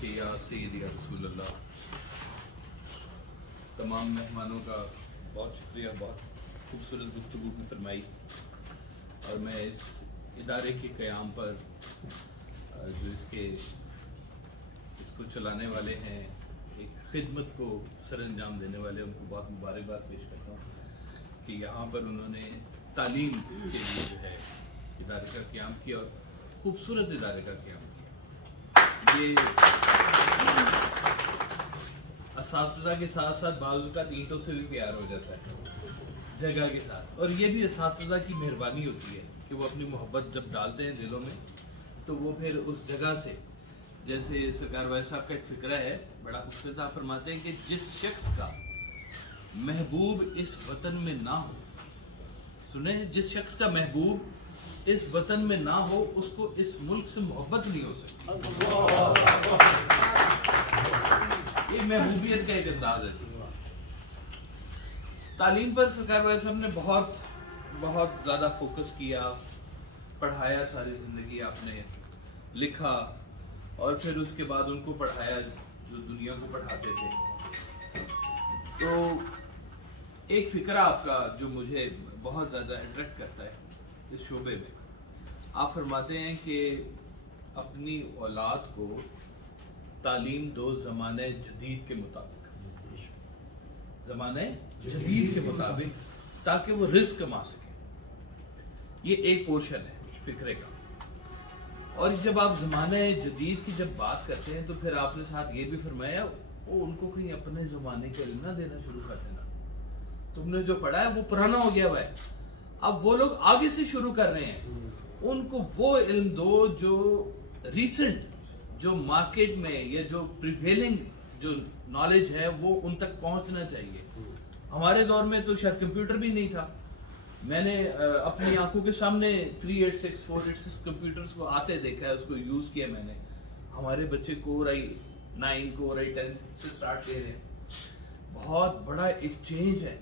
कि या सय्यदी या रसूल अल्लाह। तमाम मेहमानों का बहुत शुक्रिया, बहुत खूबसूरत गुफ्तगू की फरमाई। और मैं इस इदारे के क़याम पर जो इसको चलाने वाले हैं, एक खिदमत को सर अंजाम देने वाले, उनको बहुत मुबारकबाद पेश करता हूँ कि यहाँ पर उन्होंने तालीम के लिए जो है इदारे का क़याम किया और खूबसूरत इदारे का क़याम किया। ये असातिज़ा के साथ साथ बाज़ औक़ात ईंटों से भी प्यार हो जाता है जगह के साथ, और ये भी असातिज़ा की मेहरबानी होती है कि वो अपनी मोहब्बत जब डालते हैं दिलों में तो वो फिर उस जगह से, जैसे सरकार भाई साहब का एक फ़िक्रा है, बड़ा खूबसूरत आप फरमाते हैं कि जिस शख्स का महबूब इस वतन में ना हो, सुने, जिस शख्स का महबूब इस वतन में ना हो उसको इस मुल्क से मोहब्बत नहीं हो सकती। ये महबूबियत का एक अंदाज है। तालीम पर सरकार वाले साहब ने बहुत बहुत ज़्यादा फोकस किया, पढ़ाया, सारी ज़िंदगी आपने लिखा और फिर उसके बाद उनको पढ़ाया जो दुनिया को पढ़ाते थे। तो एक फ़िक्रा आपका जो मुझे बहुत ज़्यादा अट्रैक्ट करता है इस शोबे में, आप फरमाते हैं कि अपनी औलाद को तालीम दो ज़माने जदीद के मुताबिक, ज़माने जदीद के मुताबिक, ताकि वो रिस्क कमा सके। ये एक पोर्शन है फ़िक्रे का। और जब आप ज़माने जदीद की जब बात करते हैं तो फिर आपने साथ ये भी फरमाया वो उनको कहीं अपने ज़माने के इल्म ना देना शुरू कर देना। तुमने जो पढ़ा है वो पुराना हो गया हुआ है, अब वो लोग आगे से शुरू कर रहे हैं, उनको वो इल्म दो जो रिसेंट, जो मार्केट में या जो प्रिवेलिंग जो नॉलेज है वो उन तक पहुंचना चाहिए। हमारे दौर में तो शायद कंप्यूटर भी नहीं था। मैंने अपनी आंखों के सामने 386 486 कंप्यूटर्स को आते देखा है, उसको यूज किया मैंने। हमारे बच्चे Core i9 Core i10 से स्टार्ट कर रहे हैं। बहुत बड़ा एक चेंज है।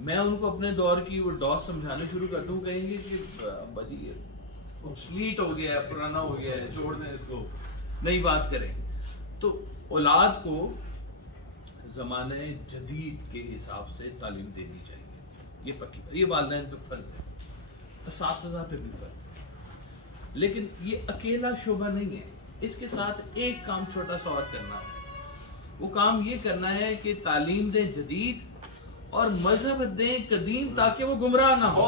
मैं उनको अपने दौर की वो डॉस समझाने शुरू कर दूं, कहेंगे कि बजी ऑब्सलीट हो गया है, पुराना हो गया है, छोड़ दें इसको, नई बात करें। तो औलाद को ज़माने जदीद के हिसाब से तालीम देनी चाहिए, ये पक्की बात। ये वालिदैन पे फर्ज है, असातिज़ा पे भी फर्ज है। लेकिन ये अकेला शोबा नहीं है, इसके साथ एक काम छोटा सा और करना है। वो काम ये करना है कि तालीम दें जदीद और मजहब दें कदीम, ताकि वो गुमराह ना हो।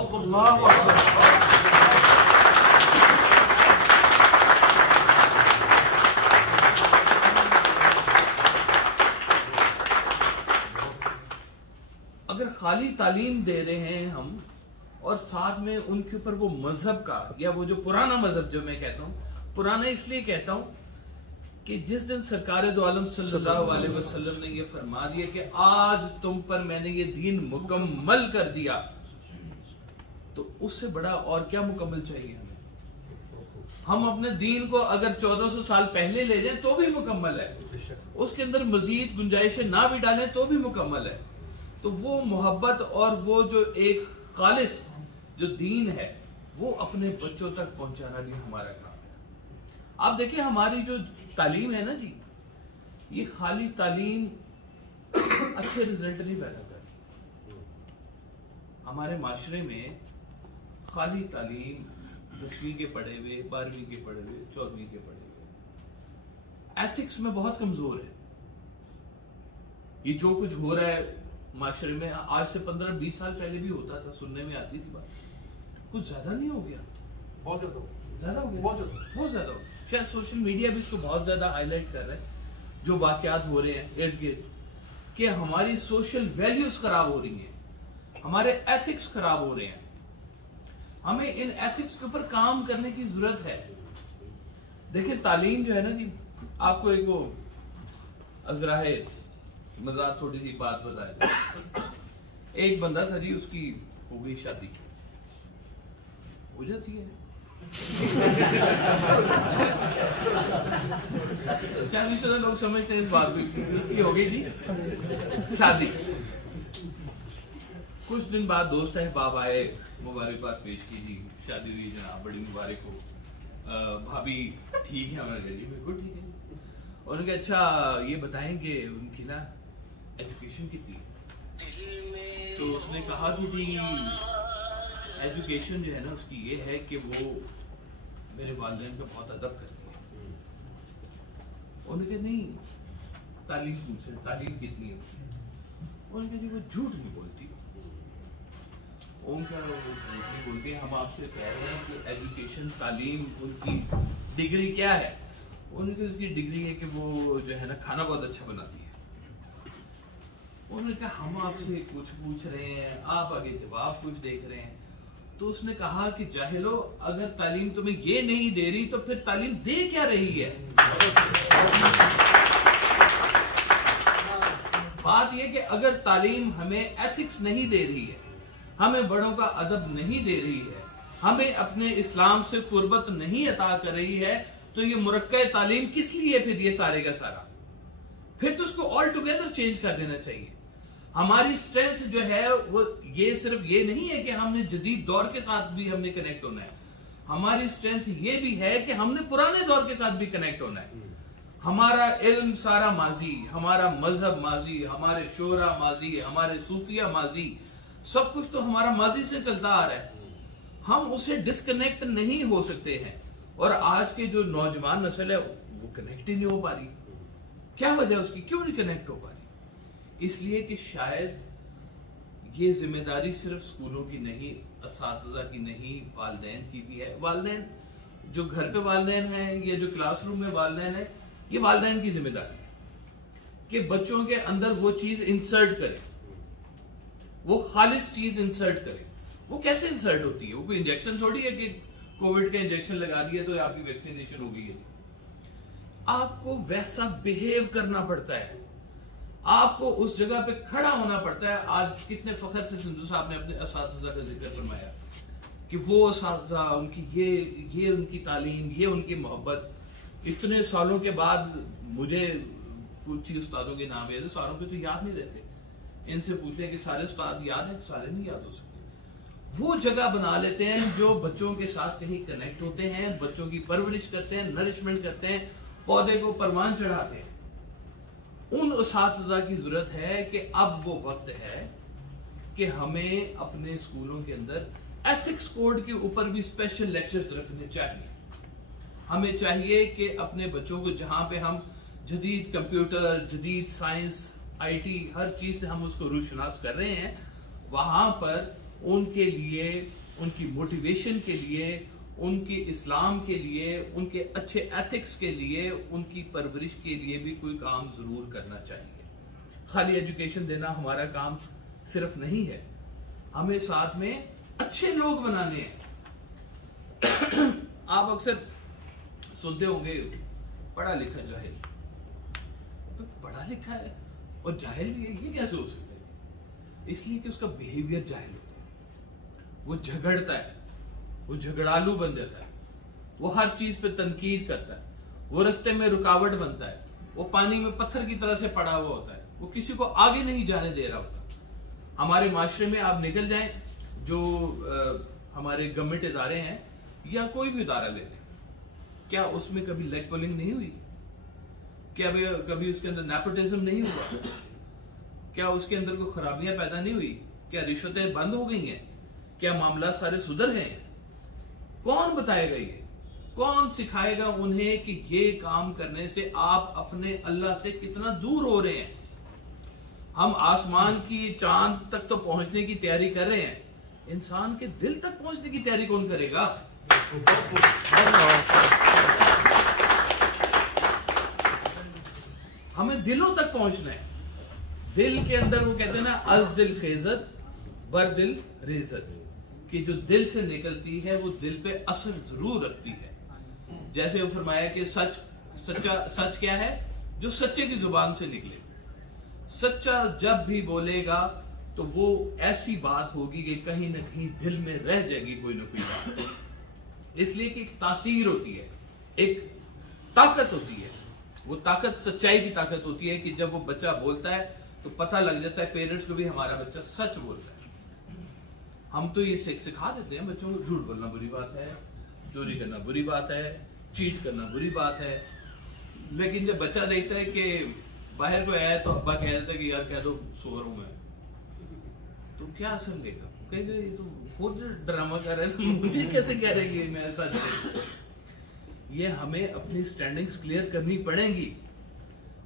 अगर खाली तालीम दे रहे हैं हम और साथ में उनके ऊपर वो मजहब का या वो जो पुराना मजहब, जो मैं कहता हूँ पुराना इसलिए कहता हूँ कि जिस दिन सरकार दो आलम सल्लल्लाहु अलैहि वसल्लम ने ये फरमा दिया कि आज तुम पर मैंने ये दीन मुकम्मल कर दिया, तो उससे बड़ा और क्या मुकम्मल चाहिए हमें। हम अपने दीन को अगर 1400 साल पहले ले जाएं तो भी मुकम्मल है, उसके अंदर मजीद गुंजाइशें ना भी डालें तो भी मुकम्मल है। तो वो मोहब्बत और वो जो एक खालिस जो दीन है वो अपने बच्चों तक पहुंचाना भी हमारा काम है। आप देखिए हमारी जो तालीम है ना जी, ये खाली तालीम अच्छे रिजल्ट नहीं पैदा करती। हमारे माशरे में खाली तालीम 10वीं के पढ़े हुए, 12वीं के पढ़े हुए, 14वीं के पढ़े हुए, एथिक्स में बहुत कमजोर है। ये जो कुछ हो रहा है माशरे में, आज से 15-20 साल पहले भी होता था, सुनने में आती थी बात, कुछ ज्यादा नहीं हो गया? बहुत ज्यादा हो गया, बहुत ज्यादा हो गया। शायद सोशल मीडिया भी इसको बहुत ज्यादा हाईलाइट कर रहा है। जो वाकयात हो रहे हैं इर्द गिर्द, कि हमारी सोशल वैल्यूज खराब हो रही हैं, हमारे एथिक्स खराब हो रहे हैं। हमें इन एथिक्स के ऊपर काम करने की जरूरत है। देखिए तालीम जो है ना जी, आपको एक वो अजराहे मजाक थोड़ी सी बात बताया। एक बंदा था जी, उसकी हो गई शादी, हो जाती है शादीशुदा लोग समझते हैं इस बात को, इसकी हो गई जी शादी। कुछ दिन बाद दोस्त अहबाब आए, मुबारकबाद पेश की, जी शादी हुई जनाब, बड़ी मुबारक हो, भाभी ठीक है? हमारे जी बिल्कुल ठीक है। उन्होंने कहा अच्छा ये बताएं कि उनकी ना एजुकेशन कितनी है। तो उसने कहा कि जी एजुकेशन जो है ना उसकी ये है कि वो मेरे वालिदैन का बहुत अदब करती है। उन्होंने कहा नहीं तालीम पूछे तालीम कितनी है उसकी। उन्होंने कहा जी वो झूठ नहीं बोलती। उनका बोलते हैं हम आपसे कह रहे हैं कि एजुकेशन तालीम उनकी डिग्री क्या है। उनकी उसकी डिग्री है कि वो जो है ना खाना बहुत अच्छा बनाती है। उन्होंने कहा हम आपसे कुछ पूछ रहे हैं आप आगे जवाब कुछ देख रहे हैं। तो उसने कहा कि जाहिलो अगर तालीम तुम्हें ये नहीं दे रही तो फिर तालीम दे क्या रही है। बात यह कि अगर तालीम हमें एथिक्स नहीं दे रही है, हमें बड़ों का अदब नहीं दे रही है, हमें अपने इस्लाम से कुर्बत नहीं अता कर रही है, तो ये मुरक्का तालीम किस लिए फिर ये सारे का सारा। फिर तो उसको ऑल टुगेदर चेंज कर देना चाहिए। हमारी स्ट्रेंथ जो है वो ये सिर्फ ये नहीं है कि हमने जदीद दौर के साथ भी हमने कनेक्ट होना है। हमारी स्ट्रेंथ ये भी है कि हमने पुराने दौर के साथ भी कनेक्ट होना है। हमारा इल्म सारा माजी, हमारा मजहब माजी, हमारे शोरा माजी, हमारे सूफिया माजी, सब कुछ तो हमारा माजी से चलता आ रहा है। हम उसे डिस्कनेक्ट नहीं हो सकते हैं। और आज के जो नौजवान नस्ल है वो कनेक्ट ही नहीं हो पा रही। क्या वजह उसकी, क्यों नहीं कनेक्ट हो पा रही? इसलिए कि शायद ये जिम्मेदारी सिर्फ स्कूलों की नहीं, असातिज़ा की नहीं, वालिदैन की भी है। वालिदैन जो घर पे वालिदैन है या जो क्लासरूम में वालिदैन है, ये वालिदैन की जिम्मेदारी है कि बच्चों के अंदर वो चीज इंसर्ट करें, वो खालिस चीज इंसर्ट करें। वो कैसे इंसर्ट होती है? वो कोई इंजेक्शन थोड़ी है कि कोविड का इंजेक्शन लगा दिया तो आपकी वैक्सीनेशन हो गई है। आपको वैसा बिहेव करना पड़ता है, आपको उस जगह पे खड़ा होना पड़ता है। आज कितने फख्र से सिंधु साहब ने अपने असातिज़ा का जिक्र फरमाया कि वो असातिज़ा, उनकी ये उनकी तालीम, ये उनकी मोहब्बत। इतने सालों के बाद मुझे कुछ ही उस्तादों के नाम याद है, सारों के तो याद नहीं रहते। इनसे पूछते हैं कि सारे उस्ताद याद हैं, सारे नहीं याद हो सकते। वो जगह बना लेते हैं जो बच्चों के साथ कहीं कनेक्ट होते हैं, बच्चों की परवरिश करते हैं, नरिशमेंट करते हैं, पौधे को परवान चढ़ाते हैं। उन उस्तादा की जरूरत है कि अब वो वक्त है कि हमें अपने स्कूलों के अंदर एथिक्स कोड के ऊपर भी स्पेशल लेक्चर्स रखने चाहिए। हमें चाहिए कि अपने बच्चों को, जहां पे हम जदीद कंप्यूटर, जदीद साइंस, आईटी, हर चीज से हम उसको रूशनास कर रहे हैं, वहां पर उनके लिए, उनकी मोटिवेशन के लिए, उनके इस्लाम के लिए, उनके अच्छे एथिक्स के लिए, उनकी परवरिश के लिए भी कोई काम जरूर करना चाहिए। खाली एजुकेशन देना हमारा काम सिर्फ नहीं है, हमें साथ में अच्छे लोग बनाने हैं। आप अक्सर सुनते होंगे पढ़ा लिखा जाहिल। तो पढ़ा लिखा है और जाहिल भी है, ये कैसे हो सकता है? इसलिए कि उसका बिहेवियर जाहिल होता है, वो झगड़ता है, वो झगड़ालू बन जाता है, वो हर चीज पे तनकीद करता है, वो रास्ते में रुकावट बनता है, वो पानी में पत्थर की तरह से पड़ा हुआ होता है, वो किसी को आगे नहीं जाने दे रहा होता। हमारे माशरे में आप निकल जाएं, जो हमारे गवर्नमेंट इदारे हैं या कोई भी इदारा ले लें, क्या उसमें कभी लेग पुलिंग नहीं हुई? क्या कभी उसके अंदर नेपोटिज्म नहीं हुआ? क्या उसके अंदर कोई खराबियां पैदा नहीं हुई? क्या रिश्वतें बंद हो गई हैं? क्या मामला सारे सुधर गए हैं? कौन बताएगा ये? कौन सिखाएगा उन्हें कि ये काम करने से आप अपने अल्लाह से कितना दूर हो रहे हैं? हम आसमान की, चांद तक तो पहुंचने की तैयारी कर रहे हैं, इंसान के दिल तक पहुंचने की तैयारी कौन करेगा? हमें दिलों तक पहुंचना है। दिल के अंदर वो कहते हैं ना, अज दिल खेजत बर दिल रेजत, कि जो दिल से निकलती है वो दिल पे असर जरूर रखती है। जैसे वो फरमाया कि सच क्या है? जो सच्चे की जुबान से निकले। सच्चा जब भी बोलेगा तो वो ऐसी बात होगी कि कहीं ना कहीं दिल में रह जाएगी कोई ना कोई बात। इसलिए कि तासीर होती है, एक ताकत होती है। वो ताकत सच्चाई की ताकत होती है कि जब वो बच्चा बोलता है तो पता लग जाता है पेरेंट्स को भी हमारा बच्चा सच बोलता है। हम तो ये सिखा देते हैं बच्चों को, झूठ बोलना बुरी बात है, चोरी करना बुरी बात है, चीट करना बुरी बात है, लेकिन जब बच्चा देखता है कि बाहर को आया तो अब्बा कह देता है कि यार कह दो सो रहा हूं मैं, तो क्या असर लेगा? कहेगा ये तो खुद ड्रामा कर रहे हैं, मुझे कैसे कह रहे हैं मैं ऐसा नहीं। ये हमें अपनी स्टैंडिंग्स क्लियर करनी पड़ेंगी।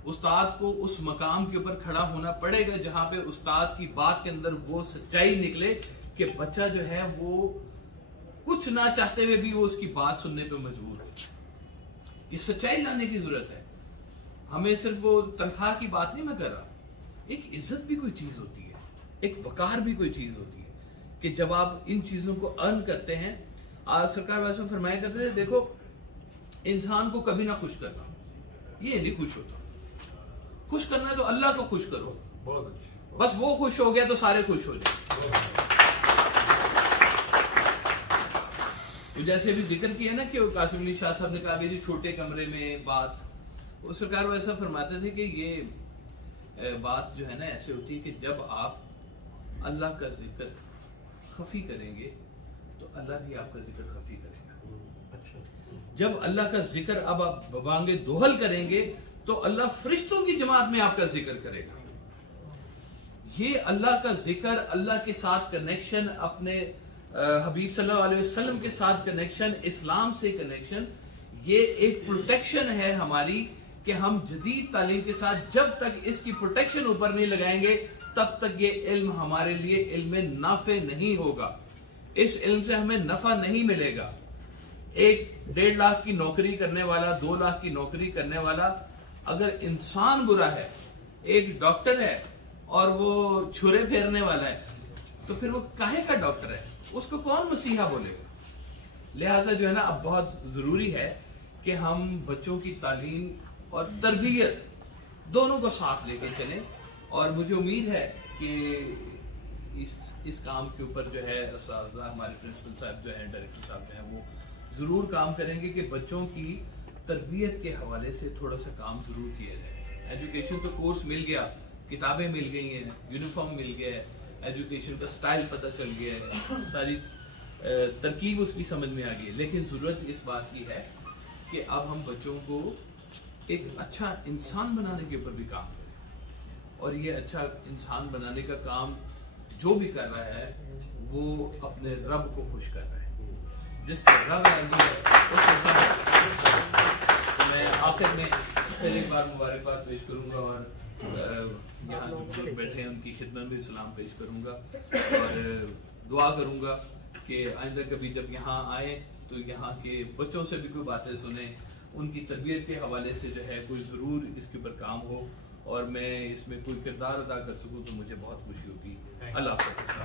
उस्ताद को उस मकाम के ऊपर खड़ा होना पड़ेगा जहां पे उस्ताद की बात के अंदर वो सच्चाई निकले कि बच्चा जो है वो कुछ ना चाहते हुए भी वो उसकी बात सुनने पे मजबूर है। ये सच्चाई लाने की जरूरत है। हमें सिर्फ वो तनख्वाह की बात नहीं मैं कर रहा, एक इज्जत भी कोई चीज होती है, एक वकार भी कोई चीज होती है कि जब आप इन चीजों को अर्न करते हैं। आज सरकार वैसे फरमाया करते थे, देखो इंसान को कभी ना खुश करना, ये नहीं खुश होता। खुश करना है तो अल्लाह को खुश करो, बहुत अच्छी, बस वो खुश हो गया तो सारे खुश हो जाए। तो जैसे भी जिक्र किया ना कि कासिम अली शाह साहब ने कहा कि जी छोटे कमरे में बात, वो सरकार वो ऐसा फरमाते थे कि ये बात जो है ना ऐसे होती है कि जब आप अल्लाह का जिक्र खफी करेंगे तो अल्लाह भी आपका जिक्र खफी करेगा। अच्छा। जब अल्लाह का जिक्र अब आप बबांगे दोहल करेंगे तो अल्लाह फरिश्तों की जमात में आपका जिक्र करेगा। ये अल्लाह का जिक्र, अल्लाह के साथ कनेक्शन, अपने हबीब सल्लल्लाहु अलैहि वसल्लम के साथ कनेक्शन, इस्लाम से कनेक्शन, ये एक प्रोटेक्शन है हमारी कि हम जदीद तालीम के साथ जब तक इसकी प्रोटेक्शन ऊपर नहीं लगाएंगे तब तक ये इल्म हमारे लिए इल्म नाफे नहीं होगा। इस इल्म से हमें नफा नहीं मिलेगा। एक 1.5 लाख की नौकरी करने वाला, 2 लाख की नौकरी करने वाला, अगर इंसान बुरा है, एक डॉक्टर है और वो छुरे फेरने वाला है, तो फिर वो काहे का डॉक्टर है? उसको कौन मसीहा बोलेगा? लिहाजा जो है ना अब बहुत जरूरी है कि हम बच्चों की तालीम और तरबियत दोनों को साथ लेके चलें। और मुझे उम्मीद है कि इस काम के ऊपर जो है हमारे प्रिंसिपल साहब जो है, डायरेक्टर साहब जो है, वो जरूर काम करेंगे कि बच्चों की तरबियत के हवाले से थोड़ा सा काम जरूर किया जाए। एजुकेशन तो कोर्स मिल गया, किताबें मिल गई हैं, यूनिफॉर्म मिल गया है, एजुकेशन का स्टाइल पता चल गया है, सारी तरकीब उसकी समझ में आ गई है, लेकिन ज़रूरत इस बात की है कि अब हम बच्चों को एक अच्छा इंसान बनाने के ऊपर भी काम करें। और ये अच्छा इंसान बनाने का काम जो भी कर रहा है वो अपने रब को खुश कर रहा है, जिससे रब राजी है उससे सब। तो मैं आखिर में फिर एक बार मुबारकबाद पेश करूँगा और यहाँ जो लोग बैठे हैं उनकी खिदमत में सलाम पेश करूँगा और दुआ करूँगा कि आइंदा कभी जब यहाँ आए तो यहाँ के बच्चों से भी कोई बातें सुने, उनकी तरबियत के हवाले से जो है कोई ज़रूर इसके ऊपर काम हो और मैं इसमें कोई किरदार अदा कर सकूँ तो मुझे बहुत खुशी होगी। अल्लाह हाफ़िज़।